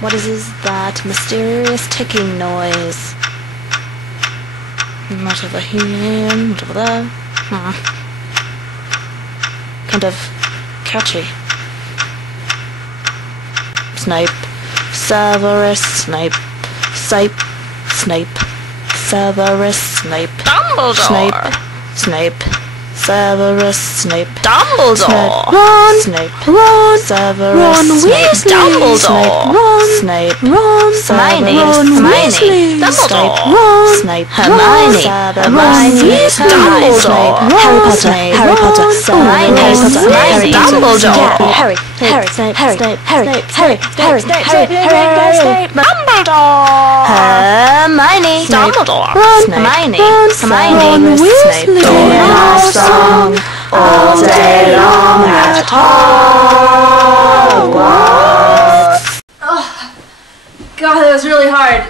What is that mysterious ticking noise? Not over here, not over there. Kind of catchy. Snape, Severus Snape, Snape, Severus Snape, Dumbledore! Snape, Severus Snape, Dumbledore! Ron, Snape, Ron, Severus Ron Snape, Weasley, Dumbledore! Ron, Snape, Ron, Hermione, Ron Hermione, Dumbledore! Ron, Snape, Hermione, Hermione, Dumbledore! Harry Potter, Harry Potter, Hermione, Hermione, Dumbledore! Harry, Snape, Dumbledore! Hermione, Dumbledore! Hermione, Hermione, Snape, doing our song all day long at Hogwarts. God, that was really hard.